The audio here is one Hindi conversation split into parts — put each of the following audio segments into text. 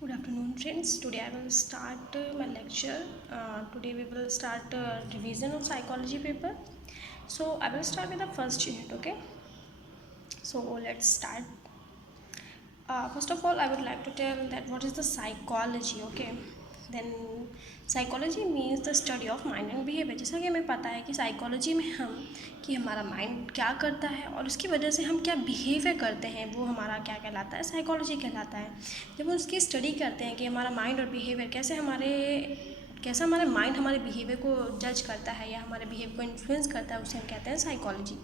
Good afternoon, friends. Today I will start my lecture. Today we will start revision of psychology paper. So I will start with the first unit. Okay. So let's start. First of all, I would like to tell that what is the psychology. Okay. Then psychology means the study of mind and behavior. जैसा कि हमें पता है कि साइकोलॉजी में हम कि हमारा माइंड क्या करता है और उसकी वजह से हम क्या बिहेवियर करते हैं वो हमारा क्या कहलाता है, साइकोलॉजी कहलाता है। जब हम उसकी स्टडी करते हैं कि हमारा माइंड और बिहेवियर कैसा हमारा माइंड हमारे बिहेवियर को जज करता है या हमारे बिहेवियर को इन्फ्लुएंस करता है, उसे हम कहते हैं साइकोलॉजी।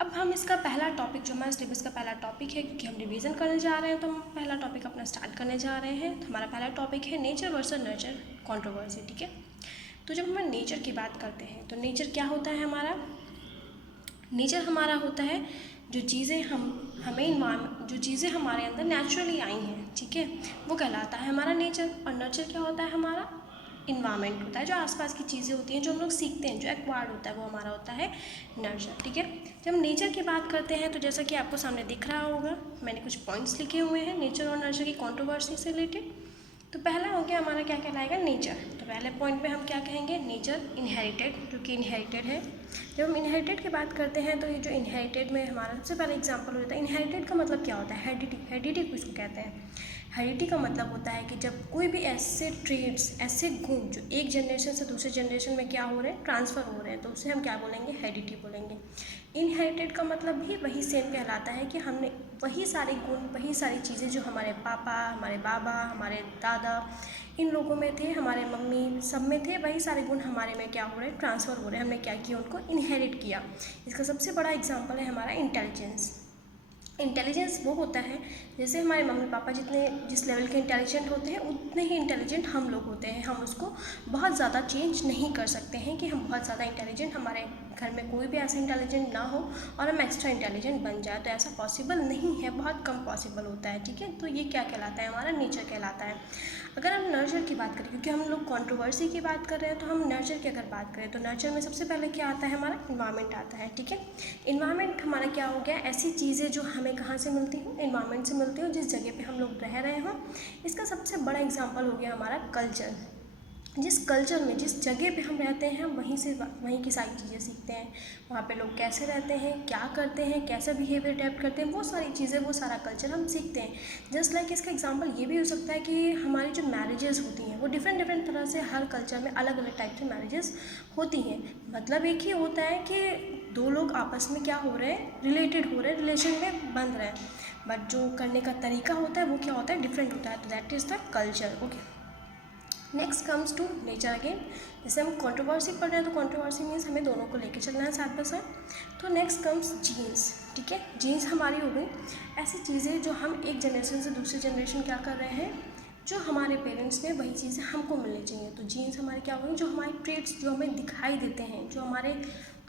अब हम इसका पहला टॉपिक जो हमारे सिलेबस का पहला टॉपिक है, क्योंकि हम रिवीजन करने जा रहे हैं तो हम पहला टॉपिक अपना स्टार्ट करने जा रहे हैं। तो हमारा पहला टॉपिक है नेचर वर्सेस नर्चर कंट्रोवर्सी। ठीक है। तो जब हम नेचर की बात करते हैं तो नेचर क्या होता है हमारा? नेचर हमारा होता है जो चीज़ें जो चीज़ें हमारे अंदर नेचुरली आई हैं, ठीक है, वो कहलाता है हमारा नेचर। और नर्चर क्या होता है हमारा? इन्वायरमेंट होता है, जो आसपास की चीज़ें होती हैं जो हम लोग सीखते हैं, जो एक्वायर्ड होता है, वो हमारा होता है नर्चर। ठीक है। जब हम नेचर की बात करते हैं तो जैसा कि आपको सामने दिख रहा होगा, मैंने कुछ पॉइंट्स लिखे हुए हैं नेचर और नर्चर की कंट्रोवर्सी से रिलेटेड। तो पहला हो गया हमारा क्या कहलाएगा? नेचर। तो पहले पॉइंट में हम क्या कहेंगे? नेचर इनहेरिटेड, जो कि इनहेरिटेड है। जब हम इनहेरिटेड की बात करते हैं तो ये जो इनहेरिटेड में हमारा सबसे पहला एग्जांपल हो जाता है। इनहेरिटेड का मतलब क्या होता है? हेरिडिटी। हेरिडिटी किसको कहते हैं? हेरिडिटी का मतलब होता है कि जब कोई भी ऐसे ट्रेड्स, ऐसे गुण जो एक जनरेशन से दूसरे जनरेशन में क्या हो रहे हैं, ट्रांसफ़र हो रहे हैं, तो उसे हम क्या बोलेंगे? हेरिडिटी बोलेंगे। इनहेरिटेड का मतलब भी वही सेम कहलाता है कि हमने वही सारे गुण, वही सारी चीज़ें जो हमारे पापा, हमारे बाबा, हमारे दादा, इन लोगों में थे, हमारे मम्मी सब में थे, वही सारे गुण हमारे में क्या हो रहे हैं? ट्रांसफ़र हो रहे हैं। हमने क्या किया? उनको इनहेरिट किया। इसका सबसे बड़ा एग्जांपल है हमारा इंटेलिजेंस। इंटेलिजेंस वो होता है जैसे हमारे मम्मी पापा जिस लेवल के इंटेलिजेंट होते हैं उतने ही इंटेलिजेंट हम लोग होते हैं। हम उसको बहुत ज़्यादा चेंज नहीं कर सकते हैं कि हम बहुत ज़्यादा इंटेलिजेंट, हमारे घर में कोई भी ऐसा इंटेलिजेंट ना हो और हम एक्स्ट्रा इंटेलिजेंट बन जाए, तो ऐसा पॉसिबल नहीं है, बहुत कम पॉसिबल होता है। ठीक है। तो ये क्या कहलाता है? हमारा नेचर कहलाता है। अगर हम नर्चर की बात करें, क्योंकि हम लोग कंट्रोवर्सी की बात कर रहे हैं, तो हम नर्चर की अगर बात करें तो नर्चर में सबसे पहले क्या आता है? हमारा इन्वायरमेंट आता है। ठीक है। इन्वायरमेंट हमारा क्या हो गया? ऐसी चीज़ें जो हमें कहाँ से मिलती हैं? इन्वायरमेंट से मिलती हैं, जिस जगह पे हम लोग रह रहे हों। इसका सबसे बड़ा एग्जांपल हो गया हमारा कल्चर। जिस कल्चर में, जिस जगह पे हम रहते हैं, वहीं की सारी चीज़ें सीखते हैं। वहाँ पे लोग कैसे रहते हैं, क्या करते हैं, कैसा बिहेवियर अडेप्ट करते हैं, वो सारी चीज़ें, वो सारा कल्चर हम सीखते हैं। जस्ट लाइक इसका एग्जांपल ये भी हो सकता है कि हमारी जो मैरिजेस होती हैं वो डिफरेंट डिफरेंट तरह से हर कल्चर में अलग अलग टाइप से मैरिजेस होती हैं। मतलब एक ही होता है कि दो लोग आपस में क्या हो रहे हैं? रिलेटेड हो रहे हैं, रिलेशन में बन रहे हैं, बट जो करने का तरीका होता है वो क्या होता है? डिफरेंट होता है। तो that is the culture. Okay. Next comes to nature again. जैसे हम कंट्रोवर्सी पढ़ रहे हैं तो कंट्रोवर्सी मीन्स हमें दोनों को लेके चलना है साथ बाय साथ। तो नेक्स्ट कम्स जीन्स। ठीक है। जीन्स हमारी हो गई ऐसी चीज़ें जो हम एक जनरेशन से दूसरी जनरेशन क्या कर रहे हैं, जो हमारे पेरेंट्स ने वही चीज़ें हमको मिलनी चाहिए। तो जीन्स हमारे क्या हो गई? जो हमारे ट्रेड्स जो हमें दिखाई देते हैं, जो हमारे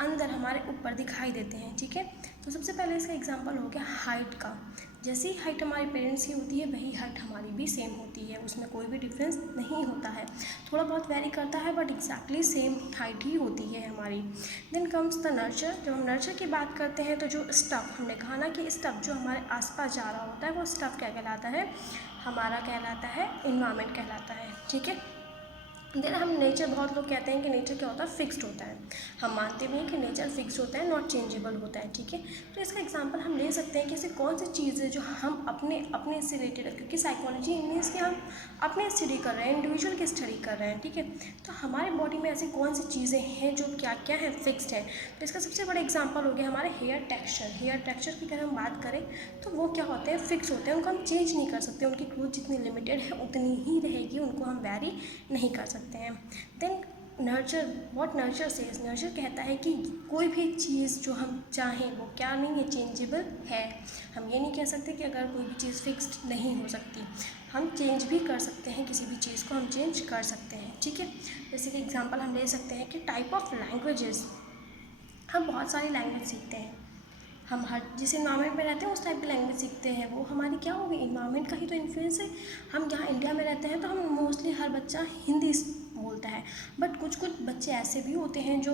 अंदर, हमारे ऊपर दिखाई देते हैं। ठीक है। तो सबसे पहले इसका एग्जांपल हो गया हाइट का। जैसी हाइट हमारे पेरेंट्स की होती है वही हाइट हमारी भी सेम होती है, उसमें कोई भी डिफरेंस नहीं होता है, थोड़ा बहुत वेरी करता है बट एग्जैक्टली सेम हाइट ही होती है हमारी। Then comes the nurture. जब हम नर्चर की बात करते हैं तो जो स्टफ़, हमने कहा ना कि स्टफ़ जो हमारे आसपास जा रहा होता है वो स्टफ़ क्या कहलाता है? हमारा कहलाता है इन्वायरमेंट कहलाता है। ठीक है। देन हम नेचर, बहुत लोग कहते हैं कि नेचर क्या होता है? फिक्स्ड होता है। हम मानते भी हैं कि नेचर फिक्स होता है, नॉट चेंजेबल होता है। ठीक है। तो इसका एग्जांपल हम ले सकते हैं कि ऐसी कौन सी चीज़ है जो हम अपने से रिलेटेड है, क्योंकि साइकोलॉजी मीन्स कि हम अपने स्टडी कर रहे हैं, इंडिविजुअल की स्टडी कर रहे हैं। ठीक है। तो हमारे बॉडी में ऐसी कौन सी चीज़ें हैं जो क्या क्या है? फिक्स्ड है। तो इसका सबसे बड़ा एग्जाम्पल हो गया हमारे हेयर टेक्स्चर। हेयर टेक्स्चर की अगर हम बात करें तो वो क्या होते हैं? फिक्स होते हैं, उनको हम चेंज नहीं कर सकते, उनकी ग्रोथ जितनी लिमिटेड है उतनी ही रहेगी, उनको हम वेरी नहीं कर सकते हैं। Then nurture, what nurture says, nurture कहता है कि कोई भी चीज़ जो हम चाहें वो क्या नहीं है? चेंजेबल है। हम ये नहीं कह सकते कि अगर कोई भी चीज़ फिक्स्ड नहीं हो सकती, हम चेंज भी कर सकते हैं, किसी भी चीज़ को हम चेंज कर सकते हैं। ठीक है। जैसे कि एग्जांपल हम ले सकते हैं कि टाइप ऑफ लैंग्वेजेस, हम बहुत सारी लैंग्वेज सीखते हैं, हम हर जिस इन्वायरमेंट में रहते हैं उस टाइप की लैंग्वेज सीखते हैं, वो हमारी क्या होगी? इन्वायरमेंट का ही तो इन्फ्लुएंस है। हम यहाँ इंडिया में रहते हैं तो हम मोस्टली हर बच्चा हिंदी बोलता है, बट कुछ कुछ बच्चे ऐसे भी होते हैं जो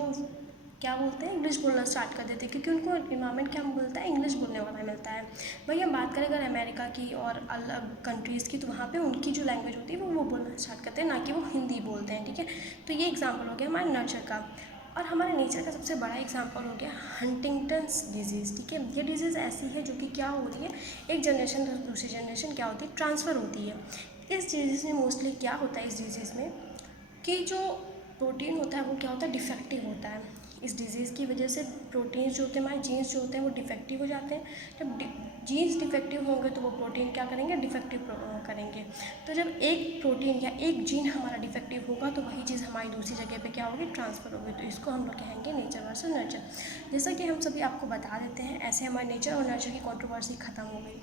क्या बोलते हैं, इंग्लिश बोलना स्टार्ट कर देते हैं, क्योंकि उनको इन्वायरमेंट क्या बोलता है, इंग्लिश बोलने वाला मिलता है। वही हम बात करें अगर अमेरिका की और अलग कंट्रीज़ की, तो वहाँ पे उनकी जो लैंग्वेज होती है वो बोलना स्टार्ट करते हैं, ना कि वो हिंदी बोलते हैं, ठीक है। तो ये एग्जाम्पल हो गया हमारे नर्चर का। और हमारे नेचर का सबसे बड़ा एग्जाम्पल हो गया हंटिंगटन्स डिजीज़, ठीक है। ये डिजीज़ ऐसी है जो कि क्या हो रही है, एक जनरेशन से दूसरी जनरेशन क्या होती है, ट्रांसफ़र होती है। इस डिजीज़ में मोस्टली क्या होता है, इस डिजीज़ में कि जो प्रोटीन होता है वो क्या होता है, डिफेक्टिव होता है। इस डिज़ीज़ की वजह से प्रोटीन्स जो होते हैं, हमारे जीन्स जो होते हैं वो डिफेक्टिव हो जाते हैं। जब जीन्स डिफेक्टिव होंगे तो वो प्रोटीन क्या करेंगे, डिफेक्टिव करेंगे। तो जब एक प्रोटीन या एक जीन हमारा डिफेक्टिव होगा तो वही चीज़ हमारी दूसरी जगह पे क्या होगी, ट्रांसफ़र होगी। तो इसको हम लोग कहेंगे नेचर वर्सेस नर्चर। जैसा कि हम सभी आपको बता देते हैं, ऐसे हमारे नेचर और नर्चर की कंट्रोवर्सी ख़त्म हो गई।